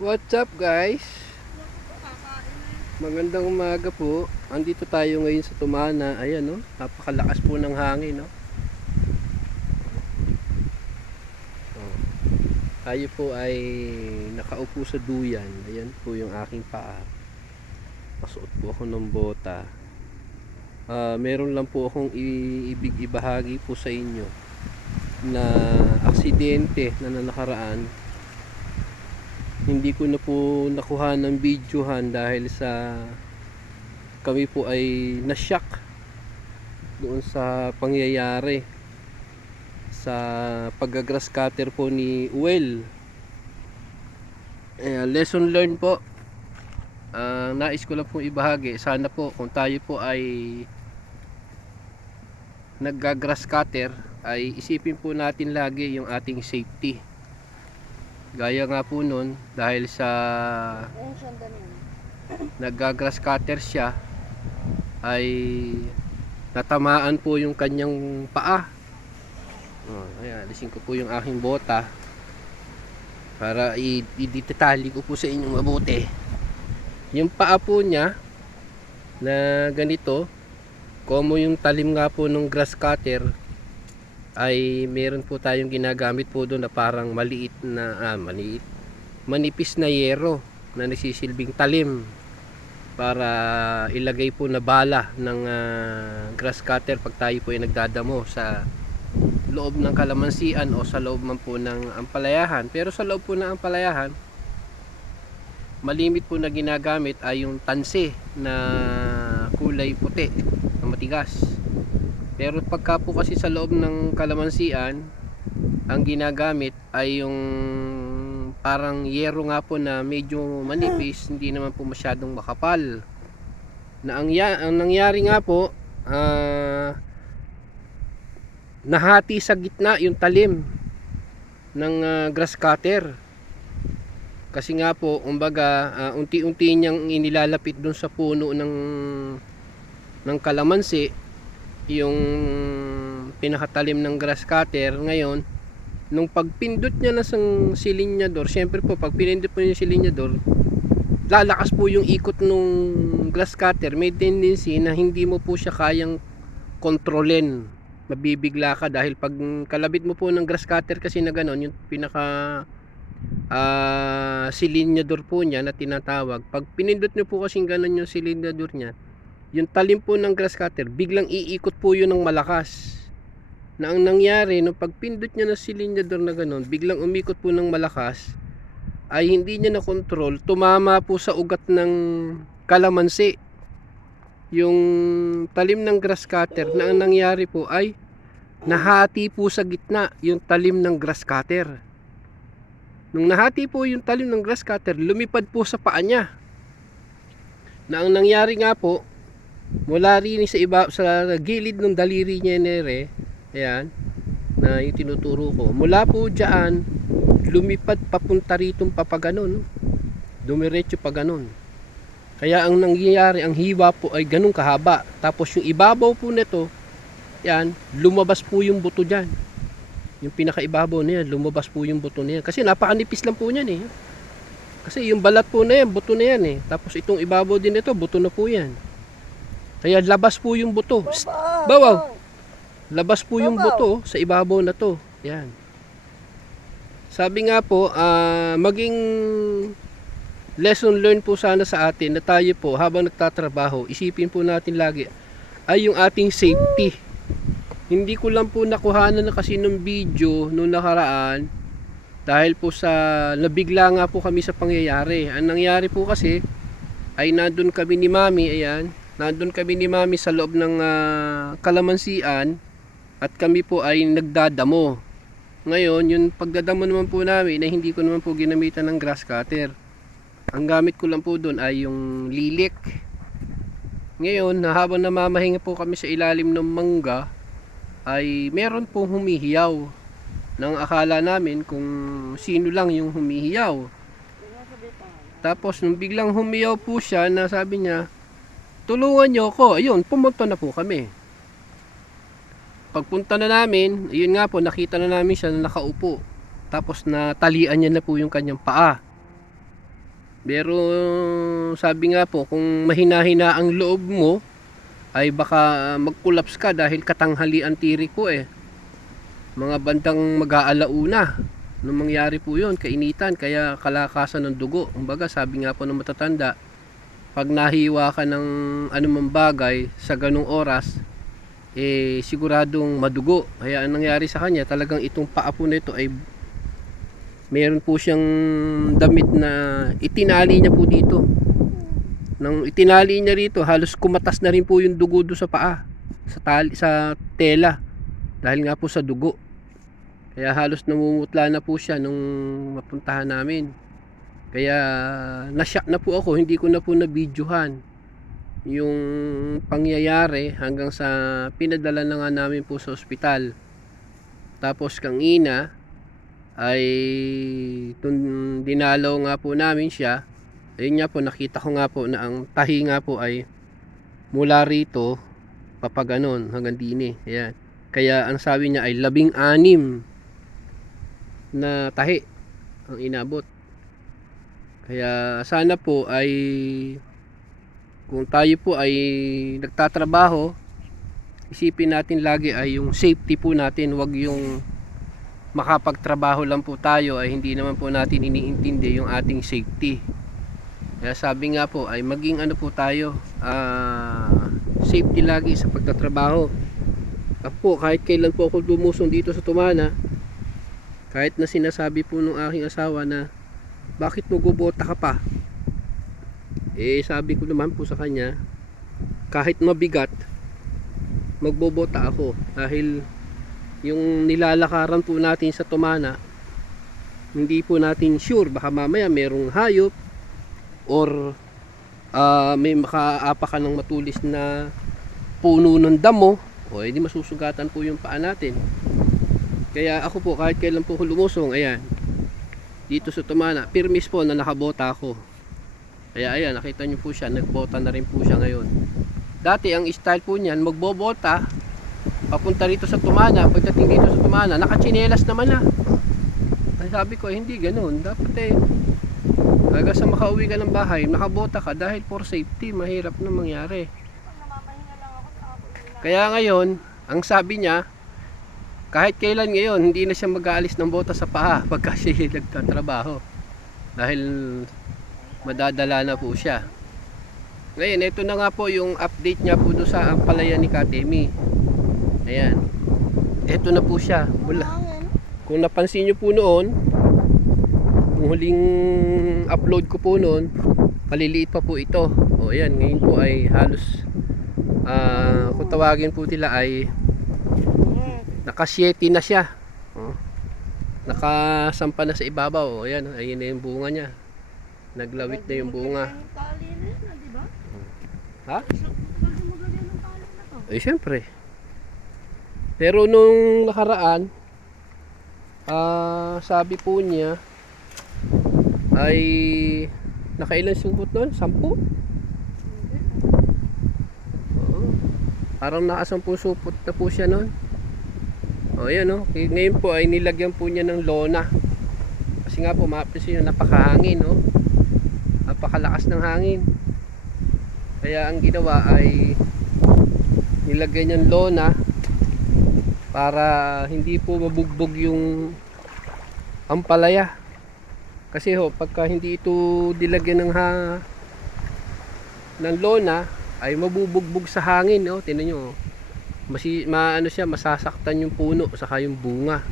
What's up guys? Magandang umaga po. Andito tayo ngayon sa Tumana. Ayan no, napakalakas po ng hangin no. Oh. Tayo po ay nakaupo sa duyan. Ayan po yung aking paa. Pasuot po ako ng bota. Ah, meron lang po akong ibig ibahagi po sa inyo na aksidente na nakaraan hindi ko na po nakuha ng videohan dahil sa kami po ay na-shock doon sa pangyayari sa paggagrass cutter po ni Uel eh, lesson learned po. Ang nais ko lang po ibahagi. Sana po kung tayo po ay naggagrass cutter ay isipin po natin lagi yung ating safety Gaya nga po nun, dahil sa naggagrass cutter siya, ay natamaan po yung kanyang paa. Oh, ayan, alisin ko po yung aking bota para i- i-detalye ko po sa inyong mabuti. Yung paa po niya na ganito, como yung talim nga po ng grass cutter, ay meron po tayong ginagamit po doon na parang maliit na ah, maliit manipis na yero na nagsisilbing talim para ilagay po na bala ng ah, grass cutter pag tayo po ay nagdadamo sa loob ng kalamansian o sa loob man po ng ampalayahan. Pero sa loob po ng ampalayahan malimit po na ginagamit ay yung tanse na kulay puti na matigas pero pagka po kasi sa loob ng kalamansian, ang ginagamit ay yung parang yero nga po na medyo manipis, hindi naman po masyadong makapal. Na ang, ang nangyari nga po, ah, nahati sa gitna yung talim ng ah, grass cutter. Kasi nga po, umbaga, ah, unti-unti niyang inilalapit doon sa puno ng ng kalamansi yung pinakatalim ng grass cutter ngayon nung pagpindot niya na sang silinyador syempre po pag pinindot mo yung silinyador lalakas po yung ikot nung grass cutter. May tendency na hindi mo po siya kayang kontrolin. Mabibigla ka dahil pag kalabit mo po ng grass cutter kasi na ganon yung pinaka ah silinyador po niya na tinatawag pag pinindot nyo po kasing ganon yung silinyador niya yung talim po ng grass cutter, biglang iikot po yun ng malakas. Na ang nangyari, nung pagpindot niya ng silinyador na ganun, biglang umikot po ng malakas, ay hindi niya na control, tumama po sa ugat ng kalamansi. Yung talim ng grass cutter, na ang nangyari po ay nahati po sa gitna yung talim ng grass cutter. Nung nahati po yung talim ng grass cutter, lumipad po sa paa niya. Na ang nangyari nga po, mula rin sa iba sa gilid ng daliri niya nere ayan na yung tinuturo ko. Mula po diyan lumipad papunta rito papaganon dumiretso pa ganon. Kaya ang nangyayari ang hiwa po ay ganun kahaba. Tapos yung ibabaw po nito yan lumabas po yung buto diyan yung pinakaibabaw niya lumabas po yung buto niya kasi napakanipis lang po niyan eh. Kasi yung balat po na yan buto na yan eh. Tapos itong ibabaw din ito buto na po yan kaya labas po yung buto. Psst, bawaw. Labas po yung buto sa ibabaw na to. Yan. Sabi nga po, ah, maging lesson learned po sana sa atin na tayo po habang nagtatrabaho, isipin po natin lagi ay yung ating safety. Hindi ko lang po nakuhanan na kasi ng video nung nakaraan dahil po sa nabigla nga po kami sa pangyayari. Ang nangyari po kasi ay nandun kami ni Mami, ayan, nandun kami ni mami sa loob ng ah, kalamansian at kami po ay nagdadamo. Ngayon, yung pagdadamo naman po namin na hindi ko naman po ginamitan ng grass cutter. Ang gamit ko lang po doon ay yung lilik. Ngayon, habang namamahinga po kami sa ilalim ng mangga, ay meron pong humihiyaw. Nang akala namin kung sino lang yung humihiyaw. Tapos nung biglang humiyaw po siya na sabi niya, tulungan nyo ako. Ayun, pumunta na po kami. Pagpunta na namin, ayun nga po, nakita na namin siya na nakaupo. Tapos natalian niya na po yung kanyang paa. Pero sabi nga po, kung mahina-hina ang loob mo, ay baka mag-collapse ka dahil katanghali ang tiri ko eh. Mga bandang mag-aalauna. Nung mangyari po yun, kainitan, kaya kalakasan ng dugo. Kumbaga, sabi nga po ng matatanda, pag nahiwa ka ng anumang bagay sa ganong oras, eh siguradong madugo. Kaya ang nangyari sa kanya, talagang itong paa po nito ay meron po siyang damit na itinali niya po dito. Nang itinali niya rito, halos kumatas na rin po yung dugo do sa paa, sa tali, sa tela. Dahil nga po sa dugo. Kaya halos namumutla na po siya nung mapuntahan namin. Kaya nasyak na po ako, hindi ko na po na-videohan yung pangyayari hanggang sa pinadala na nga namin po sa ospital. Tapos kang ina ay tun, dinalaw nga po namin siya. Ayun nga po, nakita ko nga po na ang tahi nga po ay mula rito papaganon hanggang dini. Ayan. Kaya ang sabi niya ay labing anim na tahi ang inabot. Kaya sana po ay kung tayo po ay nagtatrabaho, isipin natin lagi ay yung safety po natin, wag yung makapagtrabaho lang po tayo ay hindi naman po natin iniintindi yung ating safety. Kaya sabi nga po ay maging ano po tayo, ah, safety lagi sa pagtatrabaho. Ako kahit kailan po ako lumusong dito sa Tumana, kahit na sinasabi po nung aking asawa na bakit magubota ka pa? Eh sabi ko naman po sa kanya, kahit mabigat, magbobota ako dahil yung nilalakaran po natin sa Tumana, hindi po natin sure baka mamaya merong hayop or ah, may makaapa ka ng matulis na puno ng damo o edi masusugatan po yung paa natin. Kaya ako po kahit kailan po ako lumusong, ayan, dito sa Tumana, pirmis po na nakabota ako. Kaya ayan, nakita nyo po siya, nagbota na rin po siya ngayon. Dati ang style po niyan, magbobota, papunta rito sa Tumana, pagdating dito sa Tumana, nakachinelas naman na. Ay sabi ko, eh, hindi ganun. Dapat eh, hanggang sa makauwi ka ng bahay, nakabota ka dahil for safety, mahirap na mangyari. Kaya ngayon, ang sabi niya, kahit kailan ngayon, hindi na siya mag-aalis ng bota sa paa pagka siya nagtatrabaho. Dahil madadala na po siya. Ngayon, ito na nga po yung update niya po doon sa Ampalaya ni Katemi. Ayan. Ito na po siya. Hangin. Kung napansin nyo po noon, yung huling upload ko po noon, maliliit pa po ito. O ayan, ngayon po ay halos, ah kung tawagin po nila ay Yes. nakasyeti na siya. O, nakasampa na sa ibabaw. O ayan, ayun na yung bunga niya. Naglawit na yung bunga. Ah, di ba? Ha? Ay, syempre. Pero nung nakaraan, ah sabi po niya, ay nakailan supot doon? Sampu? Parang nakasampu supot na po siya noon. O yan o. Ngayon po ay nilagyan po niya ng lona. Kasi nga po mapapansin nyo napakahangin no. Napakalakas ng hangin. Kaya ang ginawa ay nilagyan niyang lona para hindi po mabugbog yung ampalaya. Kasi ho, pagka hindi ito dilagyan ng ha ng lona, ay mabubugbog sa hangin, no? Tingnan niyo. oh. Masi, maano siya, masasaktan yung puno saka yung bunga.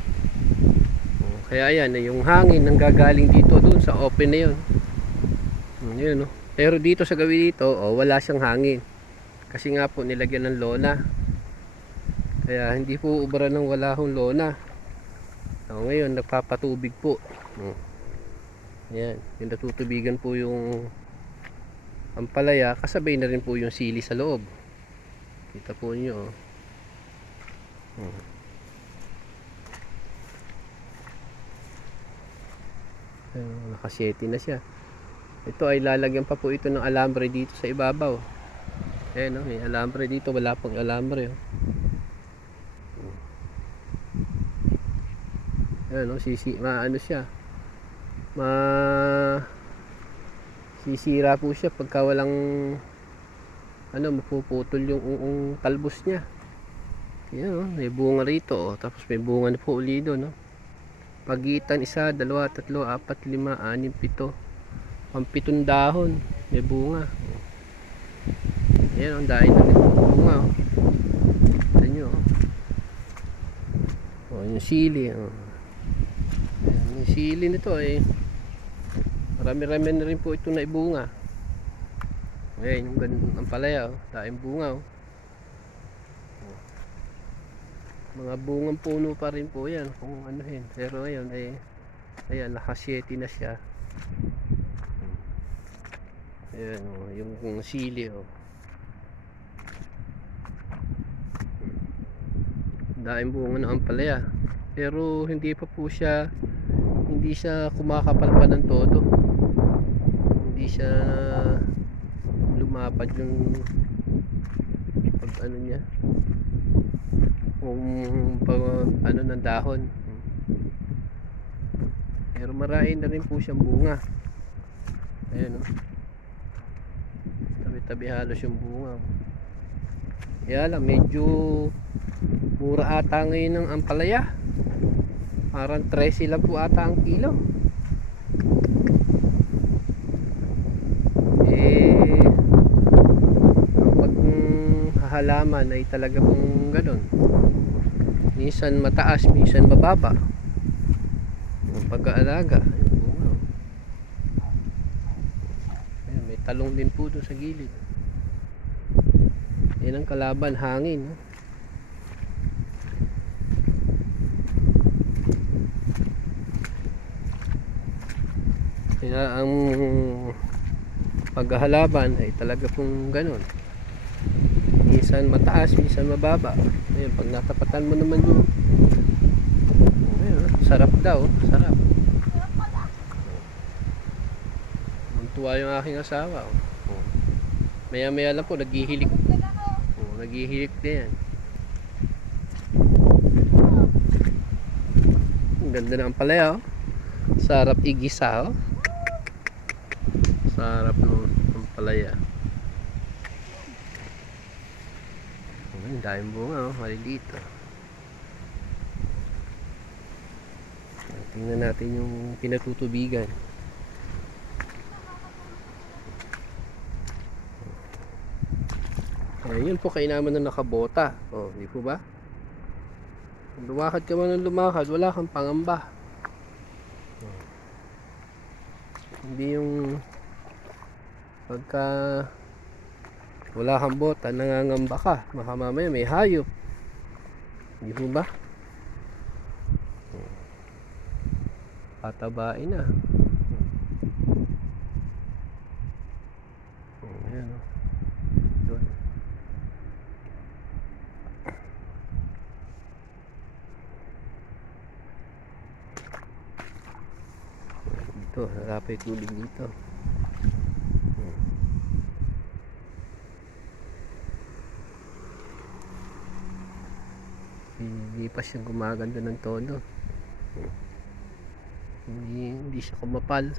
Oh, Kaya ayan, eh, yung hangin nang gagaling dito doon sa open na yun. Hmm, Yun, no? Pero dito sa gawi dito, oh, wala siyang hangin. Kasi nga po nilagyan ng lona. Kaya hindi po ubra ng wala hong lona. So, ngayon nagpapatubig po. Oh. Yan, yung natutubigan po yung ampalaya, kasabay na rin po yung sili sa loob. Kita po nyo. Oh. Oh. Ayun, nakasyeti na siya. Ito ay lalagyan pa po ito ng alambre dito sa ibabaw. Ayan, no? may alambre dito. Wala pang alambre. Oh. Ayan, no? Sisi, maano siya. Ma sisira po siya pagka walang ano mapuputol yung uong talbos niya yan oh, may bunga rito oh. tapos may bunga na po uli doon no? pagitan isa, dalawa, tatlo, apat, lima, anim, pito pampitong dahon may bunga yan ang dahil na bunga oh. Tignan nyo oh. oh yung sili oh. Yung sili nito eh marami-rami na rin po ito na ibunga Ayan, yung ganun ang palaya, oh. Daing bunga, oh. Oh. Mga bungang puno pa rin po yan, kung ano yun. Pero ngayon, eh, ayan, nakasyeti na siya. Ayan, oh, yung, yung sili, oh. Daing bunga na ang palaya. Pero hindi pa po siya, hindi siya kumakapal pa ng todo. Hindi siya lumapad yung pag ano niya kung pag ano ng dahon. Pero marami na rin po siyang bunga. Ayan o tabi tabi halos yung bunga. Kaya lang medyo mura ata ngayon ng ampalaya. Parang 13 lang po ata ang kilo. Eh ang pag mm, halaman ay talaga pong ganun minsan mataas minsan mababa ang pag-aalaga. Ayun, may talong din po doon sa gilid yan ang kalaban hangin no? kaya ang paghahalaban ay talaga pong ganun minsan mataas, minsan mababa ayun, pag natapatan mo naman yung ayun, sarap daw sarap Muntuwa yung aking asawa oh. Maya maya lang po naghihilik oh, naghihilik din yan ang ganda na ang palaya oh. sarap igisa oh. sarap ng palaya Ang daming bunga, oh. maliliit. Oh. Tingnan natin yung pinatutubigan. Ayan, yun po kainaman na nakabota. Oh, di po ba? Lumakad ka man ng lumakad, wala kang pangamba. Hindi yung pagka wala kang bota, nangangamba ka. Baka mamaya may hayop. Hindi mo ba? Patabain na. Oh, ayan oh. Yun. Dito, harapay tubig. hindi pa siya gumaganda ng todo. Hindi, hindi siya kumapal.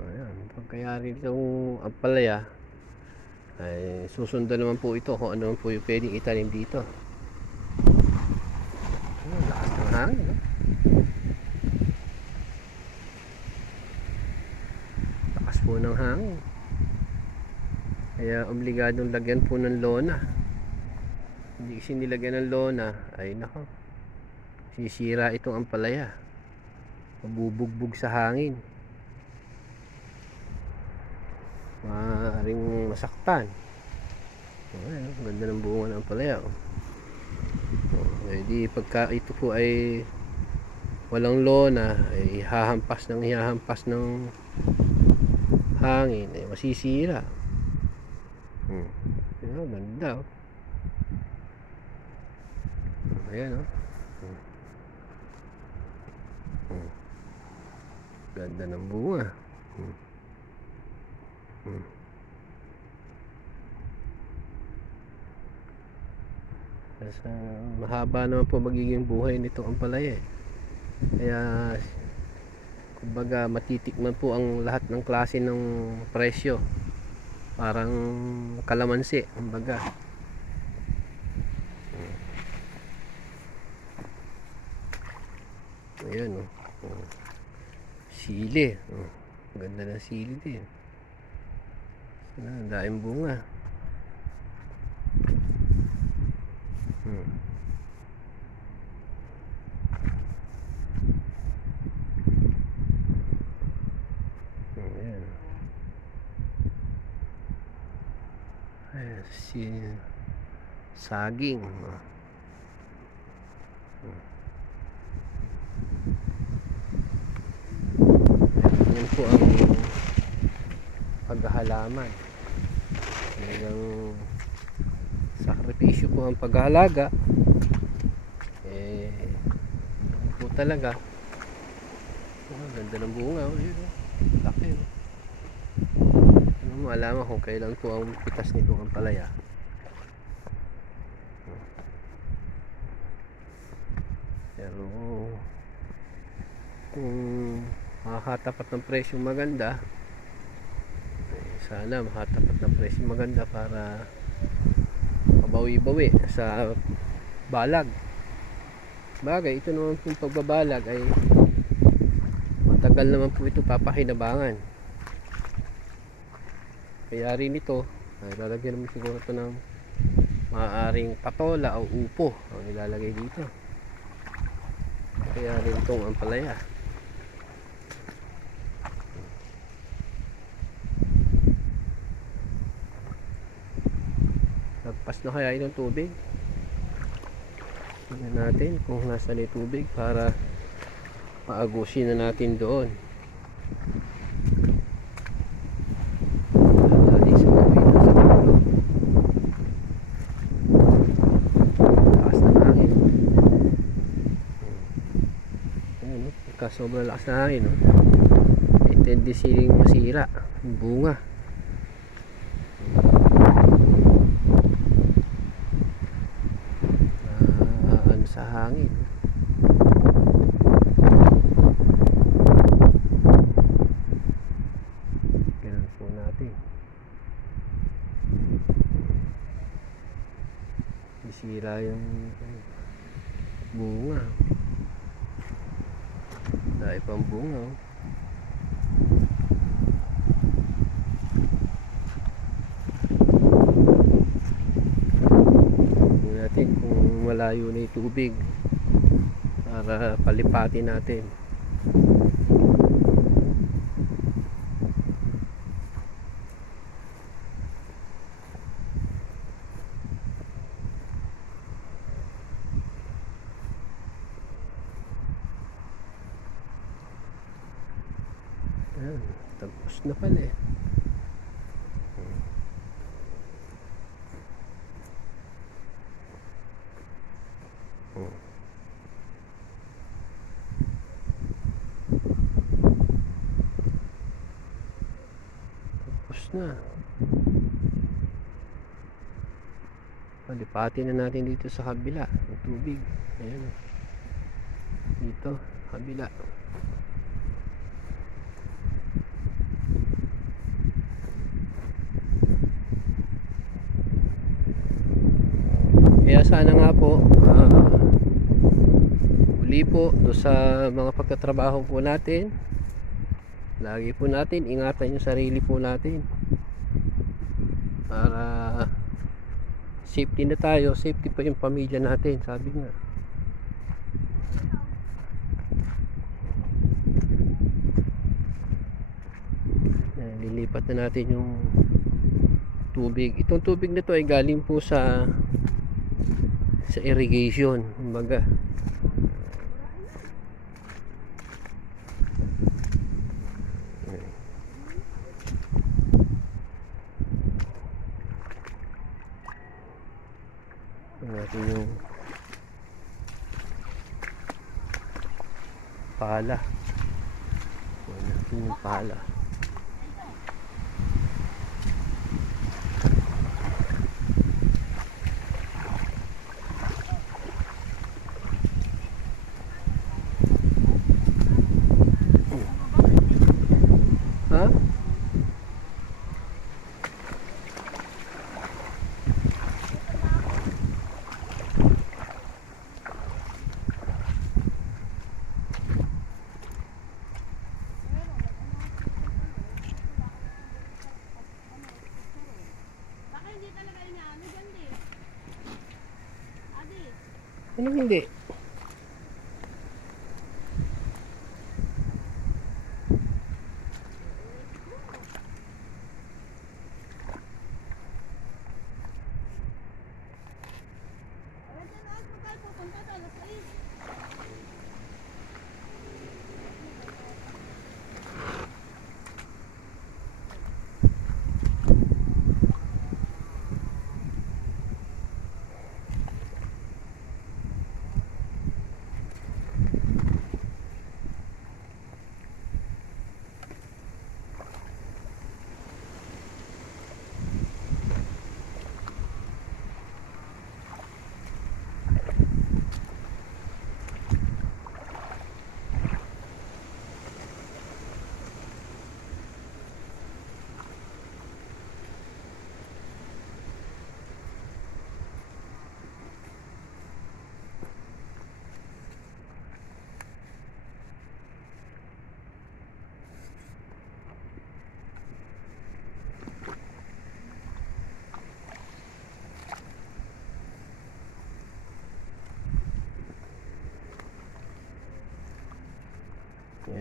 Ayan pagkayari itong ampalaya ay susundan naman po ito kung ano po yung pwedeng itanim dito. Ayun, lakas ng hangin no? lakas po ng hangin kaya obligadong lagyan po ng lona. Hindi kasi nilagyan ng lona ay nako. Sisira itong ampalaya. Mabubugbog sa hangin. Maaaring masaktan. Ayan, ang ganda ng bunga ng ampalaya oh. Oh, eh, di pagka ito po ay walang lona ay hahampas ng hihahampas ng hangin eh masisira hmm. Ayan, ganda oh. ayan oh hmm. Hmm. ganda ng bunga hmm. Hmm. Kasi ah, mahaba naman po magiging buhay nito ang palaya eh. Kaya kumbaga matitikman po ang lahat ng klase ng presyo. Parang kalamansi, kumbaga. Ayan oh. oh. Sili. Oh. Ganda ng sili din. Ang daing bunga. Hmm. Ayan. Ayan, si saging. oh. Yan po ang paghahalaman. Talagang sakripisyo po ang paghahalaga. Eh, po talaga. Oh, ganda ng bunga. Oh, yun, oh. Laki. Oh. Ano mo alaman kung kailan po ang pitas nito ang palaya. Pero kung makakatapat ng presyo maganda eh, sana makatapat ng presyo maganda para mabawi-bawi sa balag bagay ito naman pong pagbabalag ay matagal naman po ito papakinabangan kaya rin ito ay lalagyan naman siguro ito ng maaaring patola o upo ang ilalagay dito kaya rin itong ampalaya Lagpas na kaya itong tubig. Tingnan natin kung nasa na tubig para maagusin na natin doon. Dadali sa gawin sa dulo. Lakas ng hangin. Ayan, no? Pagka lakas ng hangin, no? may tendency ring masira bunga. na ano sa hangin. Ganun po natin. Isira yung bunga. Dahil pang bunga. oh. Tingnan natin kung malayo na yung tubig para palipatin natin. Ayan, tapos na pala eh. Oh. Tapos na. Palipatin na natin dito sa kabila. Yung tubig. Ayan. Dito, kabila. Kaya sana nga po, ah, uli po do sa mga pagtatrabaho po natin. Lagi po natin ingatan yung sarili po natin. Para safety na tayo, safety pa yung pamilya natin, sabi nga. Ayan, lilipat na natin yung tubig. Itong tubig na to ay galing po sa sa irrigation, kumbaga. Natin yung pala. Natin yung pala. Ano hindi?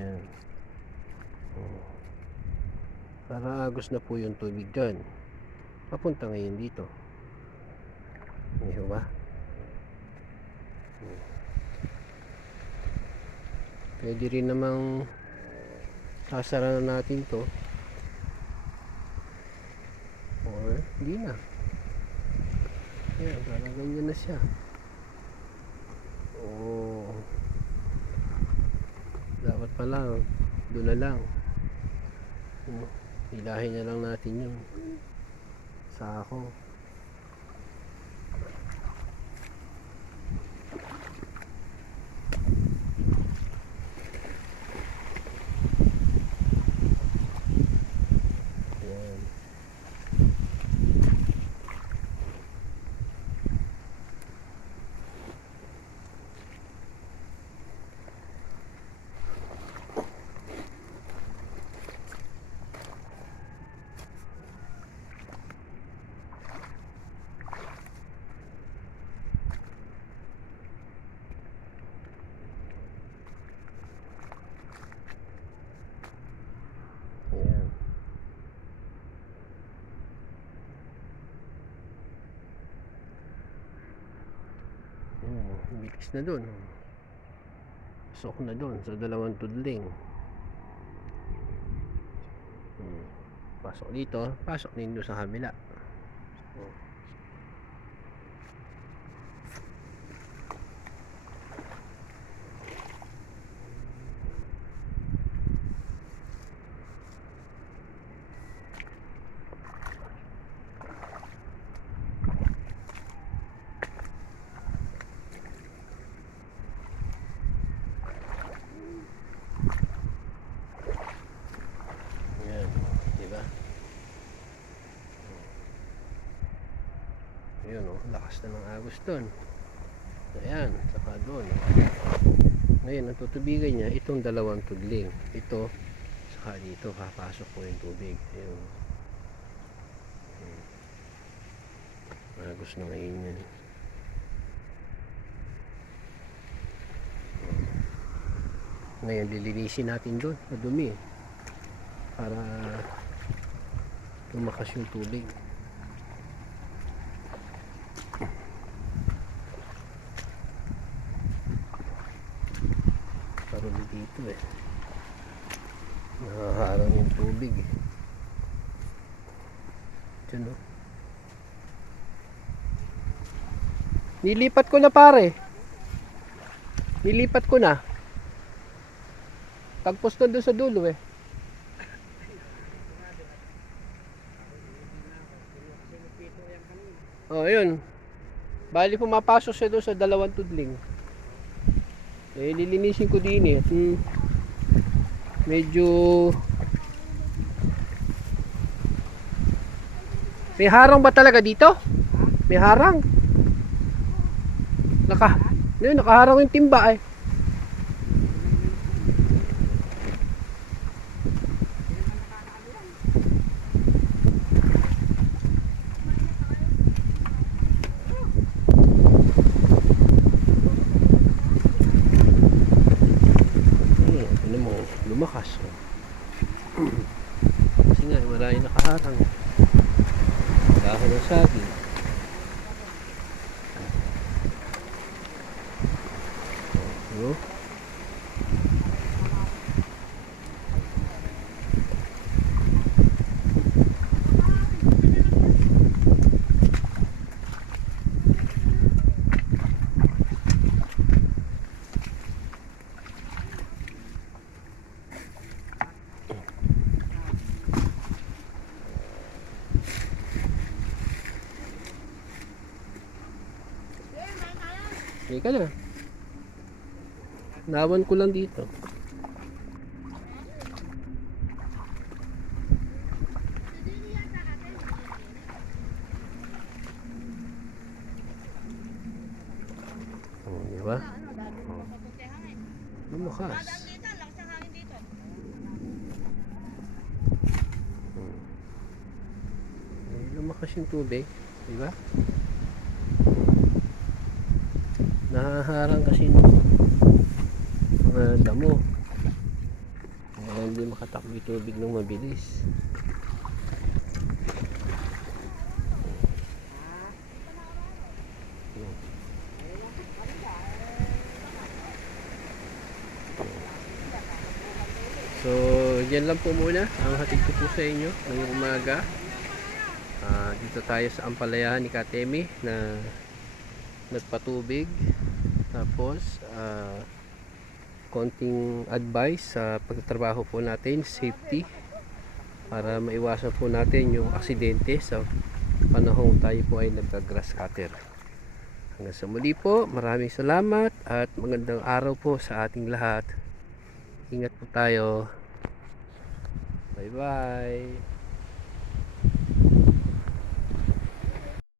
Yan. Oh. Para agos na po yung tubig dyan. Papunta ngayon dito. Hindi ba? Hmm. Pwede rin namang sasara na natin to. Or hindi na. Yan, parang ganyan na siya. Oh. Dapat pa lang. Doon na lang. Hilahin na lang natin yung sako. Yan. Ayan. Oh, bilis na doon. Pasok na doon sa dalawang tudling. Hmm. Pasok dito, pasok din sa kabila. Oh. Ayan, di ba? Ayun oh, lakas agos doon. Ayan, saka doon. Ngayon, ang tutubigan niya, itong dalawang tudling. Ito, saka dito, papasok po yung tubig. Ayun. Agos na ngayon yan. Ngayon, lilinisin natin doon. Madumi para lumakas yung tubig. Parang dito eh. Nakaharang yung tubig eh. Diyan oh. Nilipat ko na pare. Nilipat ko na. Tagpos na doon sa dulo eh. Oh, ayun. Bali pumapasok siya doon sa dalawang tudling. Eh, lilinisin ko din eh. Hmm. Medyo... May harang ba talaga dito? May harang? Naka... Ayun, nakaharang yung timba eh. Hindi ka na. Nawan ko lang dito. Oh, di ba? Lumukas. Hangin dito. Hmm. Lumakas yung tubig. Di ba? Nahaharang kasi ng mga damo. Kaya hindi makatakbo yung tubig ng mabilis. So, yan lang po muna ang hatid ko po sa inyo ngayong umaga. Ah, dito tayo sa Ampalayahan ni Katemi na nagpatubig. Tapos, ah, konting advice sa pagtatrabaho po natin, safety, para maiwasan po natin yung aksidente sa panahong tayo po ay nagka-grass cutter. Hanggang sa muli po, maraming salamat at magandang araw po sa ating lahat. Ingat po tayo. Bye bye.